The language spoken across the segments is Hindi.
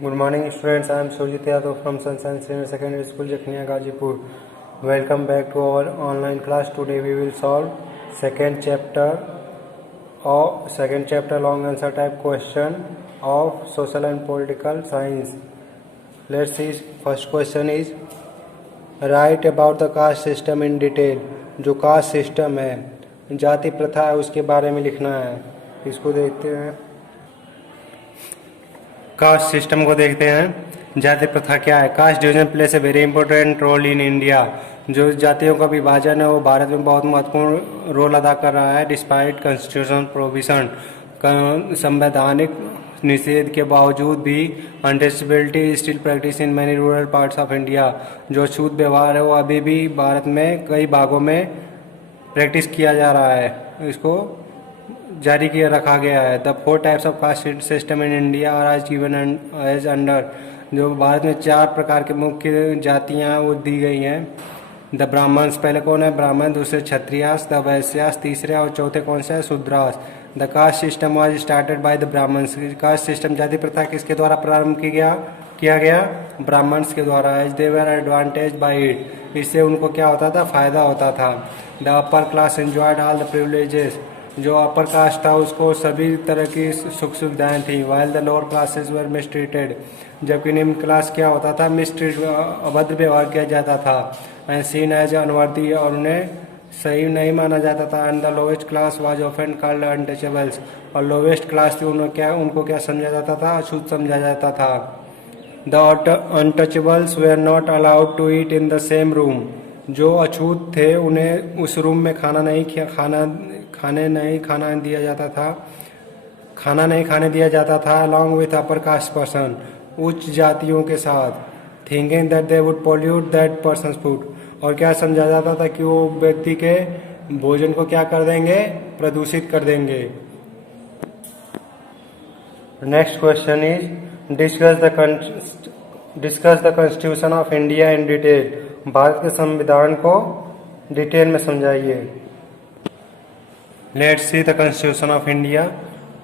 Good morning, students. I am Surjit Yadav from Sunshine Senior Secondary School, Jakhniya, Gazipur. Welcome back to our online class. Today we will solve second chapter long answer type question of social and political science. Let's see. First question is write about the caste system in detail. जो कास्ट सिस्टम है, जाति प्रथा है, उसके बारे में लिखना है. इसको देखते हैं. कास्ट सिस्टम को देखते हैं. जाति प्रथा क्या है? Caste division plays a very important role in India. जो जातियों का विभाजन है वो भारत में बहुत महत्वपूर्ण रोल अदा कर रहा है. डिस्पाइट कॉन्स्टिट्यूशन प्रोविजन, संवैधानिक निषेध के बावजूद भी untouchability still practice in many rural parts of India. जो छूत व्यवहार है वो अभी भी भारत में कई भागों में प्रैक्टिस किया जा रहा है. इसको जारी किया रखा गया है. The 4 types of caste system in India are as given as under. जो भारत में 4 प्रकार के मुख्य जातियां वो दी गई हैं. द ब्राह्मण्स, पहले कौन है? ब्राह्मण. दूसरे क्षत्रियास. द वैश्यास. तीसरे और चौथे कौन से है? Shudras. The caste system was started by the Brahmins. Caste system जाति प्रथा किसके द्वारा प्रारंभ किया गया? ब्राह्मण्स के द्वारा. As they were advantage by it. इससे उनको क्या होता था? फायदा होता था. The upper class enjoyed all the privileges. जो अपर कास्ट था उसको सभी तरह की सुख सुविधाएं थी. While the lower classes were mistreated. जबकि निम्न क्लास क्या होता था? मिसट्रीट, अभद्र व्यवहार किया जाता था. एंड सीन एज अनवर्दी, और उन्हें सही नहीं माना जाता था. And the lowest class was often called untouchables. और लोवेस्ट क्लास थी उनको क्या समझा जाता था? अछूत समझा जाता था. The untouchables were not allowed to eat in the same room. जो अछूत थे उन्हें उस रूम में खाना नहीं खाने दिया जाता था. Along with upper caste person, उच्च जातियों के साथ. Thinking that they would pollute that persons food. और क्या समझा जाता था? कि वो व्यक्ति के भोजन को क्या कर देंगे? प्रदूषित कर देंगे. Next question is discuss the constitution of India in detail. Bharat के संविधान को डिटेल में समझाइए. Let's see the constitution of India.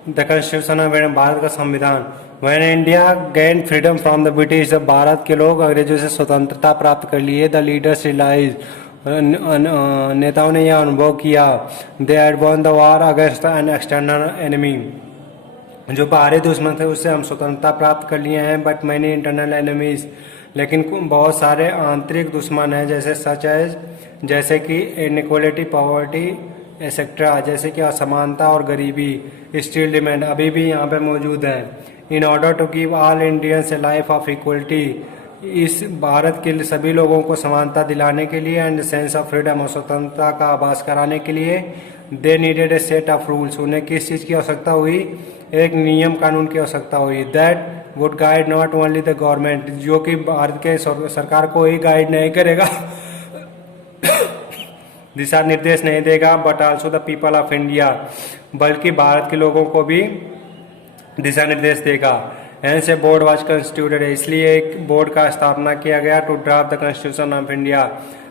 The constitution of Bharat का संविधान. When India gain freedom from the British, जब भारत के लोग अंग्रेजों से स्वतंत्रता प्राप्त कर लिए, द लीडर्स रियलाइज, नेताओं ने यह अनुभव किया, they had won the war against an external enemy. जो बाहरी दुश्मन थे उससे हम स्वतंत्रता प्राप्त कर लिए हैं. बट मैनी इंटरनल एनिमीज, लेकिन बहुत सारे आंतरिक दुश्मन हैं. जैसे कि इनइक्वालिटी, पॉवर्टी एक्सेट्रा, जैसे कि असमानता और गरीबी. स्टिल डिमांड, अभी भी यहाँ पे मौजूद है. In order to give all Indians a life of equality, इस भारत के सभी लोगों को समानता दिलाने के लिए, एंड सेंस ऑफ फ्रीडम, और स्वतंत्रता का आभास कराने के लिए, they needed A set of rules. उन्हें किस चीज़ की आवश्यकता हुई? एक नियम कानून की आवश्यकता हुई. That would guide not only the government, जो कि भारत के सरकार को ही गाइड नहीं करेगा, दिशा निर्देश नहीं देगा, but also the people of India, बल्कि भारत के लोगों को भी दिशा निर्देश देगा. एंड से बोर्ड वाज कंस्टिट्यूटेड, इसलिए एक बोर्ड का स्थापना किया गया to draft the constitution of India,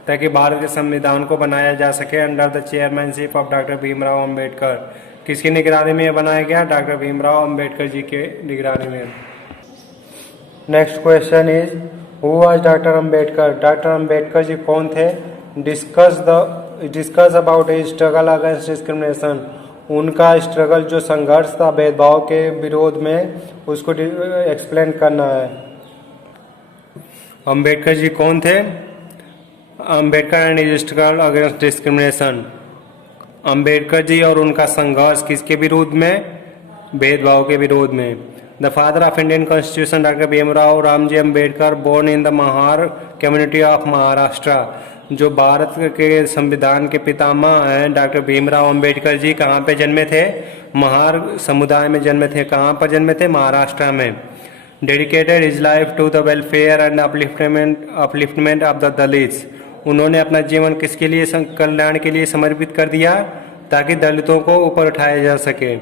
ताकि भारत के संविधान को बनाया जा सके under the chairmanship of doctor Bhimrao Ambedkar. किसकी निगरानी में यह बनाया गया? डॉक्टर भीमराव अंबेडकर जी के निगरानी में. Next question is who was doctor Ambedkar. Doctor Ambedkar ji कौन थे? Discuss about his struggle against discrimination. उनका स्ट्रगल, जो संघर्ष था भेदभाव के विरोध में, उसको एक्सप्लेन करना है. अंबेडकर जी कौन थे? Ambedkar and his struggle against discrimination. Ambedkar ji और उनका संघर्ष किसके विरोध में? भेदभाव के विरोध में. The father of Indian constitution doctor Bhimrao Ramji Ambedkar, born in the Mahar community of Maharashtra. जो भारत के संविधान के पितामह हैं डॉक्टर भीमराव अंबेडकर जी, कहाँ पे जन्मे थे? महार समुदाय में जन्मे थे. कहाँ पर जन्मे थे? महाराष्ट्र में. Dedicated his life to the welfare and upliftment of the Dalits. उन्होंने अपना जीवन किसके लिए? कल्याण के लिए समर्पित कर दिया, ताकि दलितों को ऊपर उठाया जा सके.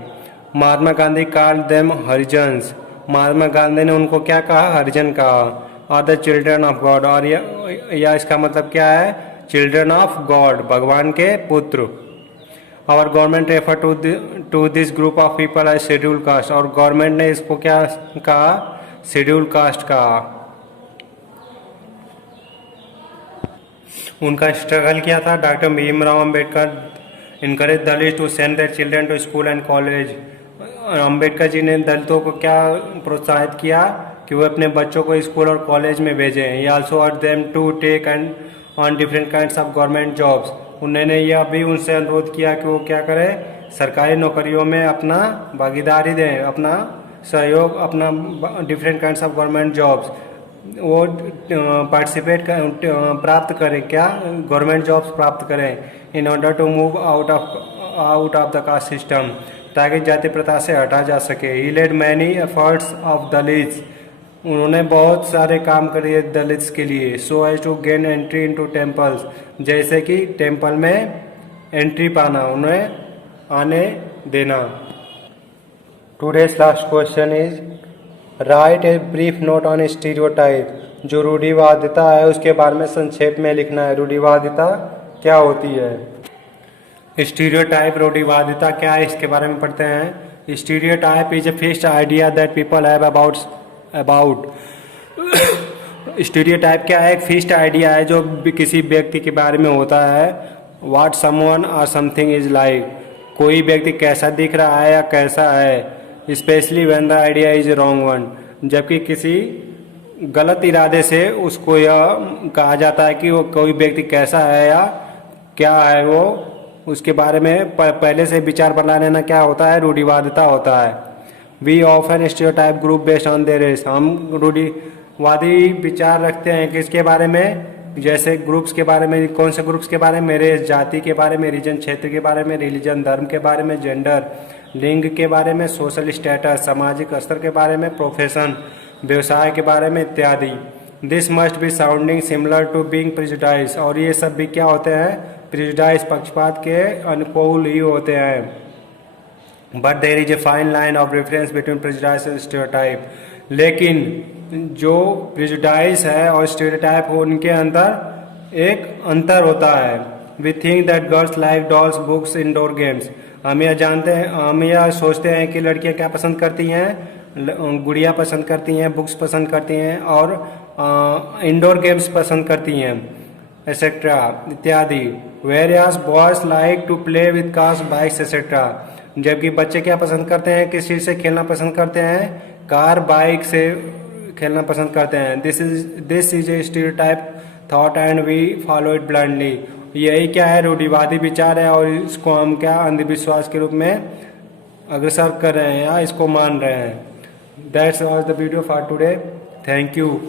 Mahatma Gandhi called them Harijans. महात्मा गांधी ने उनको क्या कहा? हरिजन कहा. Are the children of God, और या इसका मतलब क्या है? चिल्ड्रन ऑफ गॉड, भगवान के पुत्र. Our government refer to this group of people as schedule caste. और गवर्नमेंट ने इसको क्या कहा? शेड्यूल कास्ट का। उनका स्ट्रगल क्या था? Doctor Bhimrao Ambedkar encourage Dalit to send their children to school and college. Ambedkar ji ने दलितों को क्या प्रोत्साहित किया कि वो अपने बच्चों को स्कूल और कॉलेज में भेजें। He also urged them to take and on different kinds of government jobs. उन्होंने यह भी उनसे अनुरोध किया कि वो क्या करें, सरकारी नौकरियों में अपना भागीदारी दें, अपना सहयोग, अपना different kinds of government jobs वो पार्टिसिपेट प्राप्त करें, क्या गवर्नमेंट जॉब्स प्राप्त करें, in order to move out of the caste system, ताकि जाति प्रथा से हटा जा सके। He led many efforts of Dalits. उन्होंने बहुत सारे काम करे दलित्स के लिए। So as to gain entry into temples, जैसे कि टेम्पल में एंट्री पाना, उन्हें आने देना। Today's last question is write a brief note on stereotype. जो रूढ़िवादिता है उसके बारे में संक्षेप में लिखना है। रूढ़िवादिता क्या होती है? स्टीरियोटाइप रूढ़िवादिता क्या है, इसके बारे में पढ़ते हैं। Stereotype is a fixed idea that people have about. Stereotype क्या है? एक फिक्स्ड आइडिया है जो किसी व्यक्ति के बारे में होता है। व्हाट समवन और समथिंग इज लाइक। कोई व्यक्ति कैसा दिख रहा है या कैसा है। Specially when the idea is wrong one. जबकि किसी गलत इरादे से उसको यह कहा जाता है कि वो कोई व्यक्ति कैसा है या क्या है, वो उसके बारे में पहले से विचार बना लेना क्या होता है? रूढ़िवादिता होता है। We often stereotype group based on their race. हम रूढ़िवादी विचार रखते हैं किसके बारे में? जैसे ग्रुप्स के बारे में। कौन से ग्रुप्स के बारे में? रेस, जाति के बारे में, रीजन क्षेत्र के बारे में, रिलीजन धर्म के बारे में, जेंडर लिंग के बारे में, सोशल स्टेटस सामाजिक स्तर के बारे में, प्रोफेशन व्यवसाय के बारे में इत्यादि। This must be sounding similar to being prejudice. और ये सब भी क्या होते हैं? प्रेजुडाइज, पक्षपात के अनुकूल ही होते हैं। But there is a fine line of reference between prejudice and stereotype. लेकिन जो प्रेजुडाइज है और स्टीरियोटाइप हो, उनके अंदर एक अंतर होता है। We think that girls like dolls, books, indoor games. हम यह जानते हैं, हम यह सोचते हैं कि लड़कियां क्या पसंद करती हैं? गुड़िया पसंद करती हैं, बुक्स पसंद करती हैं और इंडोर गेम्स पसंद करती हैं, एक्सेट्रा इत्यादि। Various boys like to play with cars, bikes etcetera. जबकि बच्चे क्या पसंद करते हैं? किस चीज़ से खेलना पसंद करते हैं? कार, बाइक से खेलना पसंद करते हैं। This is a stereotype thought and we follow it blindly. यही क्या है? रूढ़िवादी विचार है और इसको हम क्या अंधविश्वास के रूप में अग्रसर कर रहे हैं या इसको मान रहे हैं। That's all the video for today. Thank you.